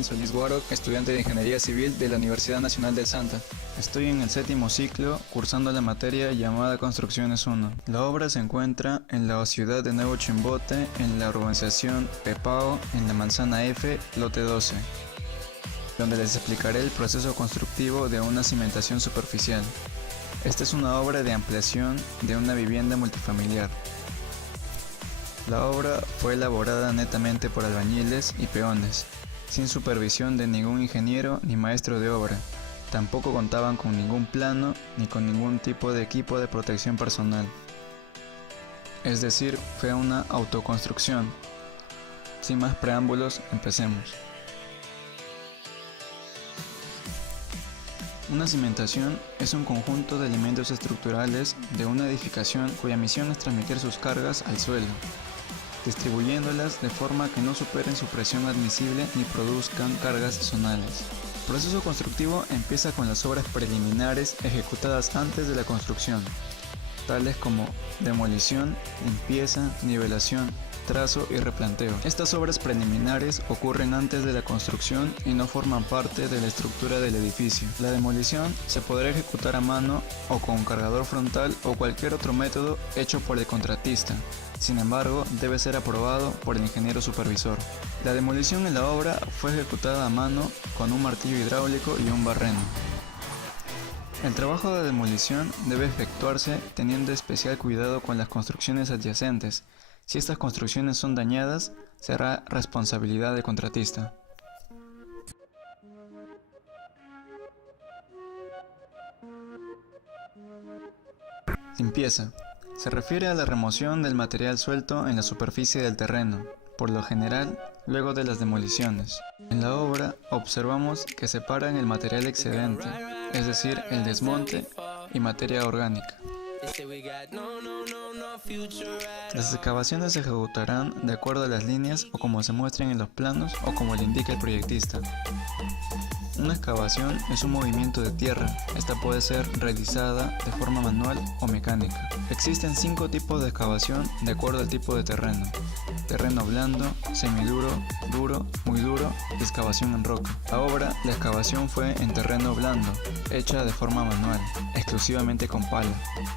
Benjamín Solís Guaro, estudiante de Ingeniería Civil de la Universidad Nacional del Santa. Estoy en el 7º ciclo, cursando la materia llamada Construcciones 1. La obra se encuentra en la ciudad de Nuevo Chimbote, en la urbanización Pepao, en la manzana F, lote 12, donde les explicaré el proceso constructivo de una cimentación superficial. Esta es una obra de ampliación de una vivienda multifamiliar. La obra fue elaborada netamente por albañiles y peones, sin supervisión de ningún ingeniero ni maestro de obra. Tampoco contaban con ningún plano ni con ningún tipo de equipo de protección personal. Es decir, fue una autoconstrucción. Sin más preámbulos, empecemos. Una cimentación es un conjunto de elementos estructurales de una edificación cuya misión es transmitir sus cargas al suelo, distribuyéndolas de forma que no superen su presión admisible ni produzcan cargas zonales. El proceso constructivo empieza con las obras preliminares ejecutadas antes de la construcción, tales como demolición, limpieza, nivelación, trazo y replanteo. Estas obras preliminares ocurren antes de la construcción y no forman parte de la estructura del edificio. La demolición se podrá ejecutar a mano o con un cargador frontal o cualquier otro método hecho por el contratista. Sin embargo, debe ser aprobado por el ingeniero supervisor. La demolición en la obra fue ejecutada a mano con un martillo hidráulico y un barreno. El trabajo de demolición debe efectuarse teniendo especial cuidado con las construcciones adyacentes. Si estas construcciones son dañadas, será responsabilidad del contratista. Limpieza. Se refiere a la remoción del material suelto en la superficie del terreno, por lo general, luego de las demoliciones. En la obra observamos que separan el material excedente, es decir, el desmonte y materia orgánica. Las excavaciones se ejecutarán de acuerdo a las líneas o como se muestren en los planos o como le indica el proyectista. Una excavación es un movimiento de tierra. Esta puede ser realizada de forma manual o mecánica. Existen 5 tipos de excavación de acuerdo al tipo de terreno: terreno blando, semiduro, duro, muy duro y excavación en roca. Ahora, la excavación fue en terreno blando, hecha de forma manual, exclusivamente con pala.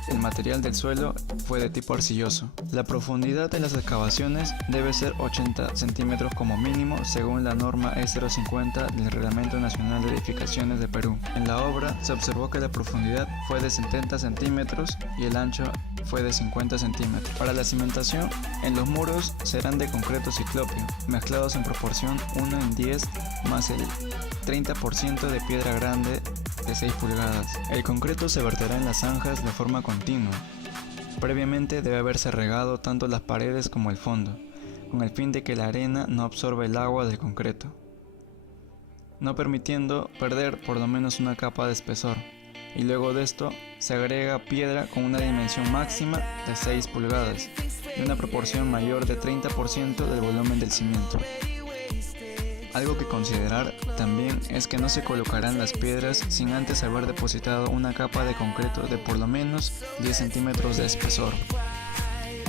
El material del suelo fue de tipo arcilloso. La profundidad de las excavaciones debe ser 80 centímetros como mínimo, según la norma E050 del Reglamento Nacional de Edificaciones de Perú. En la obra se observó que la profundidad fue de 70 centímetros y el ancho fue de 50 centímetros. Para la cimentación, en los muros serán de concreto ciclópeo, mezclados en proporción 1:10 más el 30% de piedra grande de 6 pulgadas. El concreto se verterá en las zanjas de forma continua. Previamente debe haberse regado tanto las paredes como el fondo, con el fin de que la arena no absorba el agua del concreto, no permitiendo perder por lo menos una capa de espesor, y luego de esto se agrega piedra con una dimensión máxima de 6 pulgadas y una proporción mayor de 30% del volumen del cimiento. Algo que considerar también es que no se colocarán las piedras sin antes haber depositado una capa de concreto de por lo menos 10 centímetros de espesor.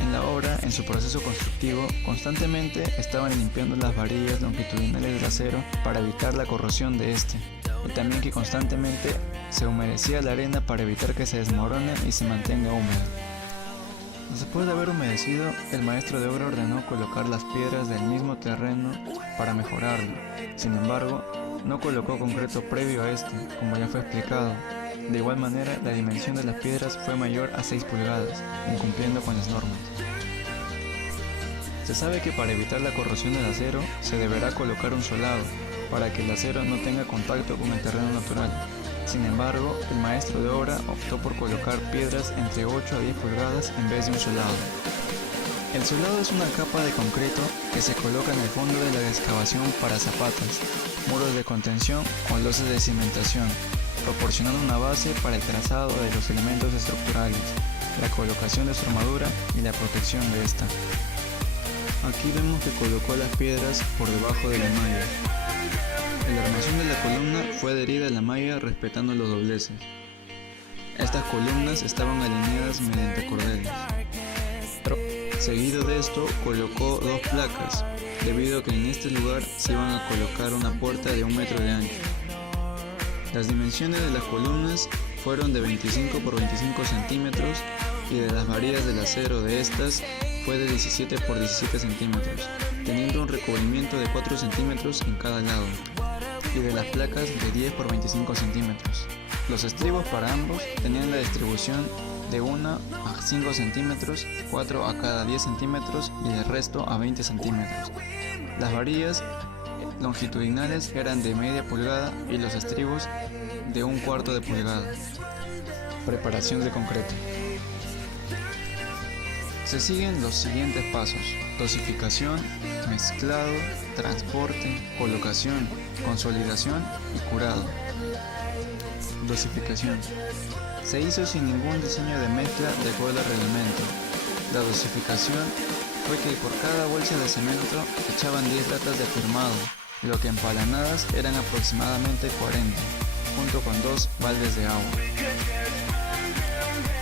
En la obra, en su proceso constructivo, constantemente estaban limpiando las varillas longitudinales del acero para evitar la corrosión de este, y también que constantemente se humedecía la arena para evitar que se desmorone y se mantenga húmeda. Después de haber humedecido, el maestro de obra ordenó colocar las piedras del mismo terreno para mejorarlo. Sin embargo, no colocó concreto previo a este, como ya fue explicado. De igual manera, la dimensión de las piedras fue mayor a 6 pulgadas, incumpliendo con las normas. Se sabe que para evitar la corrosión del acero, se deberá colocar un solado, para que el acero no tenga contacto con el terreno natural. Sin embargo, el maestro de obra optó por colocar piedras entre 8 a 10 pulgadas en vez de un solado. El solado es una capa de concreto que se coloca en el fondo de la excavación para zapatas, muros de contención o losas de cimentación, proporcionando una base para el trazado de los elementos estructurales, la colocación de su armadura y la protección de esta. Aquí vemos que colocó las piedras por debajo de la malla. La armación de la columna fue adherida a la malla respetando los dobleces. Estas columnas estaban alineadas mediante cordeles. Seguido de esto colocó 2 placas, debido a que en este lugar se iban a colocar una puerta de 1 metro de ancho. Las dimensiones de las columnas fueron de 25 por 25 centímetros y de las varillas del acero de estas fue de 17 por 17 centímetros, teniendo un recubrimiento de 4 centímetros en cada lado, y de las placas de 10 por 25 centímetros. Los estribos para ambos tenían la distribución de 1 a 5 centímetros, 4 a cada 10 centímetros y el resto a 20 centímetros. Las varillas longitudinales eran de media pulgada y los estribos de 1/4 de pulgada. Preparación de concreto. Se siguen los siguientes pasos: dosificación, mezclado, transporte, colocación, consolidación y curado. Dosificación. Se hizo sin ningún diseño de mezcla de acuerdo al reglamento. La dosificación fue que por cada bolsa de cemento echaban 10 latas de afirmado, lo que empalanadas eran aproximadamente 40, junto con 2 baldes de agua.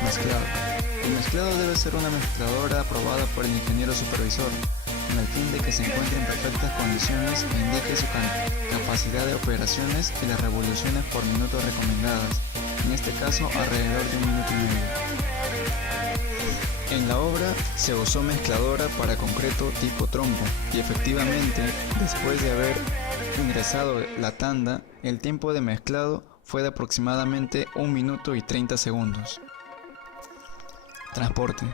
Mezclado. El mezclado debe ser una mezcladora aprobada por el ingeniero supervisor, con el fin de que se encuentre en perfectas condiciones e indique su capacidad de operaciones y las revoluciones por minuto recomendadas, en este caso alrededor de 1 minuto y medio. En la obra se usó mezcladora para concreto tipo trompo y efectivamente, después de haber ingresado la tanda, el tiempo de mezclado fue de aproximadamente 1 minuto y 30 segundos. Transporte.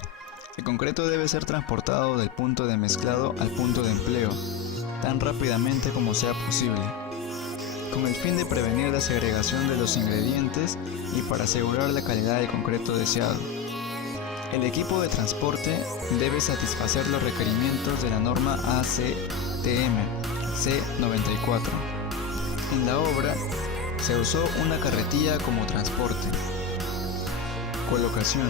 El concreto debe ser transportado del punto de mezclado al punto de empleo, tan rápidamente como sea posible, con el fin de prevenir la segregación de los ingredientes y para asegurar la calidad del concreto deseado. El equipo de transporte debe satisfacer los requerimientos de la norma ACTM C94. En la obra se usó una carretilla como transporte. Colocación.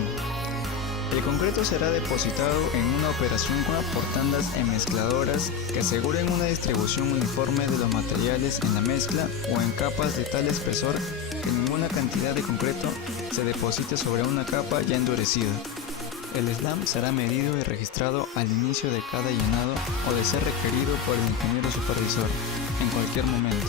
El concreto será depositado en una operación por tandas en mezcladoras que aseguren una distribución uniforme de los materiales en la mezcla o en capas de tal espesor que ninguna cantidad de concreto se deposite sobre una capa ya endurecida. El slam será medido y registrado al inicio de cada llenado o de ser requerido por el ingeniero supervisor, en cualquier momento.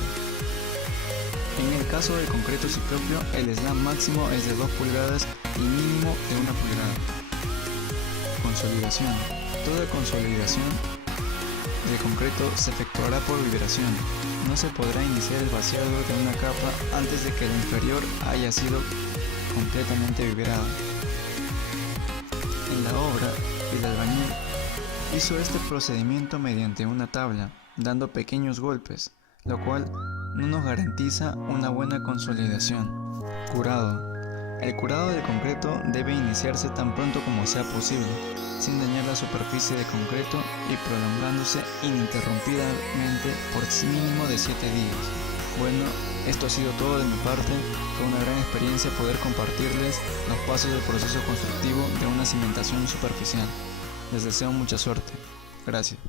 En el caso del concreto ciclópeo, el slam máximo es de 2 pulgadas y mínimo de 1 pulgada. Consolidación. Toda consolidación de concreto se efectuará por vibración. No se podrá iniciar el vaciado de una capa antes de que la inferior haya sido completamente vibrada. En la obra, el albañil hizo este procedimiento mediante una tabla, dando pequeños golpes, lo cual no nos garantiza una buena consolidación. Curado. El curado del concreto debe iniciarse tan pronto como sea posible, sin dañar la superficie de concreto y prolongándose ininterrumpidamente por mínimo de 7 días. Bueno, esto ha sido todo de mi parte. Fue una gran experiencia poder compartirles los pasos del proceso constructivo de una cimentación superficial. Les deseo mucha suerte. Gracias.